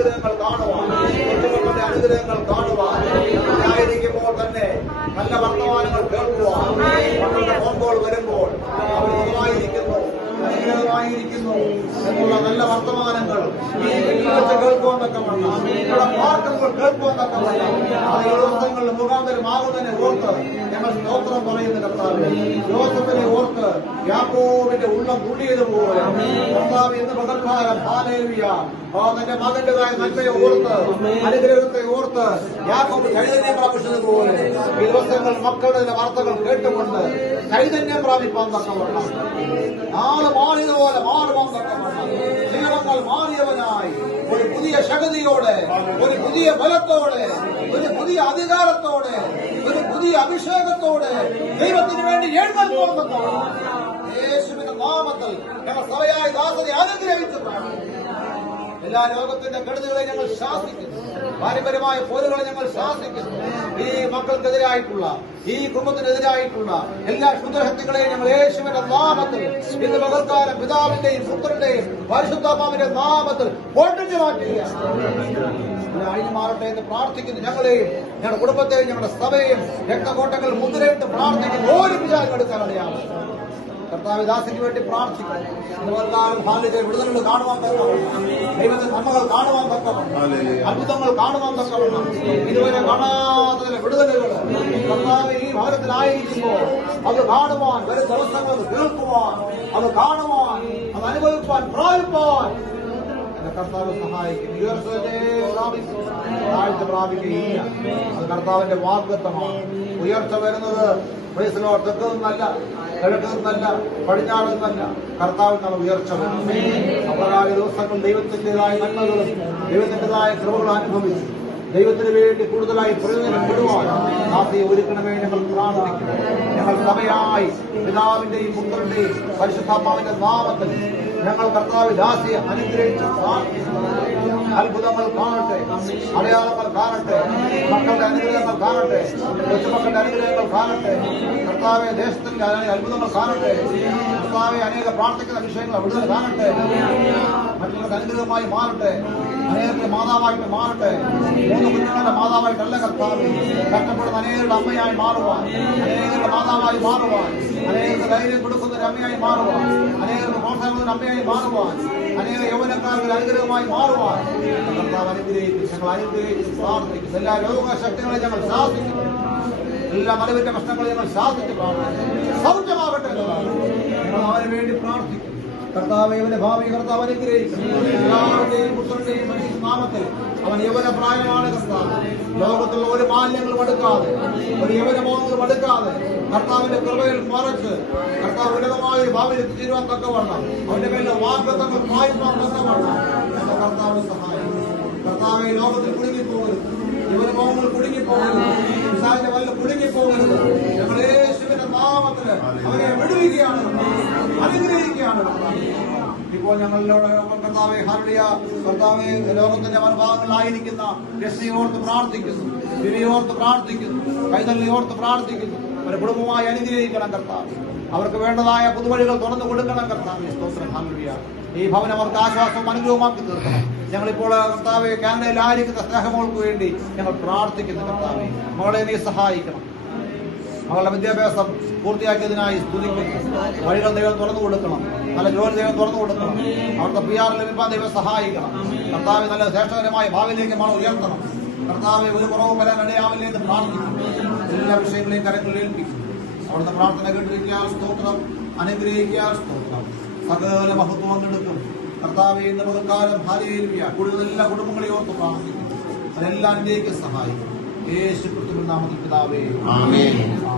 അനുഗ്രഹങ്ങൾ കാണുവാൻ, കൊച്ചുമക്കളുടെ അനുഗ്രഹങ്ങൾ കാണുവാൻ, ആയിരിക്കുമ്പോൾ തന്നെ നല്ല വർത്തമാനങ്ങൾ കേൾക്കുവാൻ, മക്കളുടെ ഫോൺ കോൾ വരുമ്പോൾ അവർ സുഖമായിരിക്കുന്നു, അനുഗ്രഹമായിരിക്കുന്നു എന്നുള്ള നല്ല വർത്തമാനങ്ങൾ ഈ വീട്ടിൽ വെച്ച് കേൾക്കുവാൻ തക്കവണ്ണം, ഇവിടെ പാർക്കുമ്പോൾ കേൾക്കുവാൻ തക്കവണ്ണം ആ ദിവസങ്ങളിൽ മുഖാന്തരമാകുന്നതിനെ ഓർത്ത് ഞങ്ങൾ സ്തോത്രം പറയുന്ന കർത്താവ്. യോസഫിനെ ഓർത്ത് യാക്കോബിന്റെ ഉള്ളം തുള്ളിയതുപോലെ കർത്താവ് ഇന്ന് പകൽക്കാലം ഹല്ലേലൂയ തന്റെ മകന്റേതായ നന്മയെ ഓർത്ത് അനുഗ്രഹത്തെ ഓർത്ത് യാക്കോബ് ചൈതന്യം പ്രാപിച്ചതുപോലെ ഈ ദിവസങ്ങൾ മക്കളുടെ വാർത്തകൾ കേട്ടുകൊണ്ട് ചൈതന്യം പ്രാപിപ്പാൻ തക്കവണ്ണം, നാളെ മാറിയതുപോലെ മാറുവാൻ തക്കവണ്ണം, നിയമങ്ങൾ മാറിയവനായി ഒരു പുതിയ ശക്തിയോടെ, ഒരു പുതിയ ബലത്തോടെ, ഒരു പുതിയ അധികാരത്തോടെ, ഒരു പുതിയ അഭിഷേകത്തോടെ ദൈവത്തിന് വേണ്ടി എഴുന്നേൽക്കുവാൻ തക്കവണ്ണം യേശുവിന്റെ നാമത്തിൽ ഞങ്ങൾ സഭയായ ദാസനെ അനുഗ്രഹിച്ചു. എല്ലാ ലോകത്തിന്റെ കെടുതികളെ ഞങ്ങൾ ശാസിക്കുന്നു, പാരമ്പര്യമായ പോരുകളെ ഞങ്ങൾ ശാസിക്കുന്നു. ഈ മക്കൾക്കെതിരായിട്ടുള്ള, ഈ കുടുംബത്തിനെതിരായിട്ടുള്ള എല്ലാ ക്ഷുദ്രശക്തികളെയും ഞങ്ങൾ യേശുവിന്റെ നാമത്തിൽ ഇന്ന് പകൽക്കാലം പിതാവിന്റെയും പുത്രന്റെയും പരിശുദ്ധാത്മാവിന്റെ നാമത്തിൽ പൊട്ടിച്ചു മാറ്റുകയാണ്. അഴിഞ്ഞു മാറട്ടെ എന്ന് പ്രാർത്ഥിക്കുന്നു. ഞങ്ങളെയും ഞങ്ങളുടെ കുടുംബത്തെയും ഞങ്ങളുടെ സഭയെയും രക്തകോട്ടകൾ മുദ്രയിട്ട് പ്രാർത്ഥിക്കുന്നു. ഒരു വിചാരം എടുക്കാനാണ് കർത്താവ് ദാസിക്ക് വേണ്ടി പ്രാർത്ഥിക്കുന്നു. ഹാലിലെ വിടുതലുകൾ കാണുവാൻ തക്കവണ്ണം, ദൈവത്തിന്റെ നന്മകൾ കാണുവാൻ തക്കവണ്ണം, അത്ഭുതങ്ങൾ കാണുവാൻ തക്കവണ്ണം, ഇതുവരെ കാണാത്ത വിടുതലുകൾ കർത്താവ് ഈ ഭവനത്തിലായിരിക്കുമ്പോൾ അത് കാണുവാൻ, വരും ദിവസങ്ങൾ കേൾക്കുവാൻ, അത് കാണുവാൻ, അത് അനുഭവിപ്പാൻ, പ്രാപിപ്പാൻ കർത്താവ് സഹായിക്കും. താഴ്ച പ്രാപിക്കുകയില്ല. അത് കർത്താവിന്റെ വാഗ്ദത്തമാണ്. ഉയർച്ച വരുന്നത് തെക്ക് നിന്നല്ല, കിഴക്ക് നിന്നല്ല, പടിഞ്ഞാറ് നിന്നല്ല, കർത്താവിൽ നമ്മൾ ഉയർച്ച വരും. അപ്പോഴായ ദിവസങ്ങൾ ദൈവത്തിന്റേതായ നന്മകളും ദൈവത്തിന്റേതായ കൃപകളും അനുഭവിച്ചു ദൈവത്തിന് വേണ്ടി കൂടുതലായി പ്രയോജനപ്പെടുവാൻ ദാസിയെ ഒരുക്കണമേ ഞങ്ങൾ പ്രാർത്ഥിക്കുന്നു. ഞങ്ങൾ സഭയായി പിതാവിന്റെയും പുത്രന്റെയും പരിശുദ്ധാത്മാവിന്റെ നാമത്തിൽ ഞങ്ങൾ കർത്താവ് ദാസിയെ അനുഗ്രഹിച്ച് പ്രാർത്ഥിക്കുന്നു. അത്ഭുതങ്ങൾ കാണട്ടെ, അടയാളങ്ങൾ കാണട്ടെ, മക്കളുടെ അനുഗ്രഹങ്ങൾ കാണട്ടെ, കൊച്ചുമക്കളുടെ അനുഗ്രഹങ്ങൾ കാണട്ടെ. കർത്താവെ ദേശത്തിന്റെ അത്ഭുതങ്ങൾ കാണട്ടെ. കർത്താവെ അനേക പ്രാർത്ഥിക്കുന്ന വിഷയങ്ങൾ അവിടുന്ന് കാണട്ടെ. മറ്റുള്ളവർക്ക് അനുഗ്രഹമായി മാറട്ടെ. അനേകരുടെ മാതാവായിട്ട് മാറട്ടെ. 3 കുഞ്ഞുങ്ങളുടെ മാതാവായിട്ടല്ല കർത്താവ്, കഷ്ടപ്പെടുന്ന അനേകരുടെ അമ്മയായി മാറുവാൻ, അനേകരുടെ മാതാവായി മാറുവാൻ, അനേകർക്ക് ധൈര്യം കൊടുക്കുന്ന ഒരു അമ്മയായി മാറുവാൻ, അനേകർക്ക് പ്രോത്സാഹനത്തിന് അമ്മയായി മാറുവാൻ, അനേക യൗവനക്കാർക്ക് അനുഗ്രഹമായി മാറുവാൻ കർത്താവ് അനുഗ്രഹിക്കും. ഞങ്ങൾ അനുഗ്രഹിച്ച് പ്രാർത്ഥിക്കും. എല്ലാ രോഗശക്തികളെ ഞങ്ങൾ ശാസിക്കുന്നു. എല്ലാ മലവിന്റെ പ്രശ്നങ്ങളെ ഞങ്ങൾ ശാസിച്ച് പ്രാർത്ഥിക്കും. സൗഖ്യമാകട്ടെ ഞങ്ങൾ അവന് വേണ്ടി പ്രാർത്ഥിക്കും. കർത്താവ് ഇവന്റെ ഭാവി കർത്താവ് അനുഗ്രഹിക്കും. എല്ലാവരുടെയും പുത്രന്റെയും നാമത്തിൽ അവൻ യവന പ്രായമാണ് കർത്താവ്. ലോകത്തുള്ള ഒരു മാലിന്യങ്ങളും എടുക്കാതെ, ഒരു യവനമോഹങ്ങളും എടുക്കാതെ കർത്താവിന്റെ കൃപയിൽ മറച്ച് കർത്താവ് ഉന്നതമായ ഒരു ഭാവിയിൽ എത്തിച്ചേരുവാൻ തക്കവണ്ണം, അവന്റെ മേലെ വാഗ്ദത്തങ്ങൾ പായിപ്പാൻ തക്കവണ്ണം എന്റെ കർത്താവ് സഹായിക്കും. കർത്താവ് ലോകത്തിൽ കുടുങ്ങിപ്പോകരുത്, യവനമോഹങ്ങൾ കുടുങ്ങിപ്പോകരുത്, പിശാചിന്റെ വല്ല കുടുങ്ങിപ്പോകരുത്. ഞങ്ങൾ യേശുവിന്റെ നാമത്തില് അവരെ വിടുവിക്കുകയാണ്, അനുഗ്രഹിക്കുകയാണ്. ഇപ്പോൾ ഞങ്ങളിലൂടെ കർത്താവെ ഹല്ലേലൂയ, കർത്താവെ ലോകത്തിന്റെ മനഭാഗങ്ങളിലായിരിക്കുന്ന രക്ഷയോർത്ത് പ്രാർത്ഥിക്കുന്നു, വിനയോർത്ത് പ്രാർത്ഥിക്കുന്നു, കൈതല്ലിയോർത്ത് പ്രാർത്ഥിക്കുന്നു. അവരെ കുടുംബമായി അനുഗ്രഹിക്കണം കർത്താവ്. അവർക്ക് വേണ്ടതായ പുതുവഴികൾ തുറന്നു കൊടുക്കണം കർത്താവെ. സ്തോത്രം. ഹല്ലേലൂയ. ഈ ഭവനം അവർക്ക് ആശ്വാസം അനുഗ്രഹമാക്കി തീർക്കണം. ഞങ്ങളിപ്പോൾ കർത്താവെ കാനഡയിലായിരിക്കുന്ന സ്നേഹമോൾക്ക് വേണ്ടി ഞങ്ങൾ പ്രാർത്ഥിക്കുന്നു കർത്താവെ. മകളെ നീ സഹായിക്കണം. മകളുടെ വിദ്യാഭ്യാസം പൂർത്തിയാക്കിയതിനായി സ്തുതിക്കുന്നു. വഴികൾ ദൈവം തുറന്നു കൊടുക്കണം. നല്ല ജോലി ദൈവം തുറന്നു കൊടുക്കണം. അവർക്ക് PR ലഭിക്കാൻ ദൈവം സഹായിക്കണം. കർത്താവ് നല്ല ശ്രേഷ്ഠകരമായ ഭാവിയിലേക്ക് മകൾ ഉയർത്തണം. കർത്താവ് ഒരു കുറവും വരാൻ ഇടയാവില്ലേ എന്ന് പ്രാർത്ഥിക്കുന്നു. എല്ലാ വിഷയങ്ങളെയും കരങ്ങളിൽ ഏൽപ്പിക്കും. അവിടുത്തെ പ്രാർത്ഥന കേട്ടിരിക്കാൻ സ്തോത്രം, അനുഗ്രഹിക്കാൻ സ്തോത്രം. സകല മഹത്വം എടുക്കും കർത്താവെ. ഇന്ന് പകൽക്കാലം ഹല്ലേലൂയ കൂടുതൽ എല്ലാ കുടുംബങ്ങളെയും ഓർത്ത് പ്രാർത്ഥിക്കുന്നു. അതെല്ലാം ഇന്ത്യക്ക് സഹായിക്കും. യേശു ക്രിസ്തുവിന്റെ നാമത്തിൽ പിതാവേ, ആമേൻ.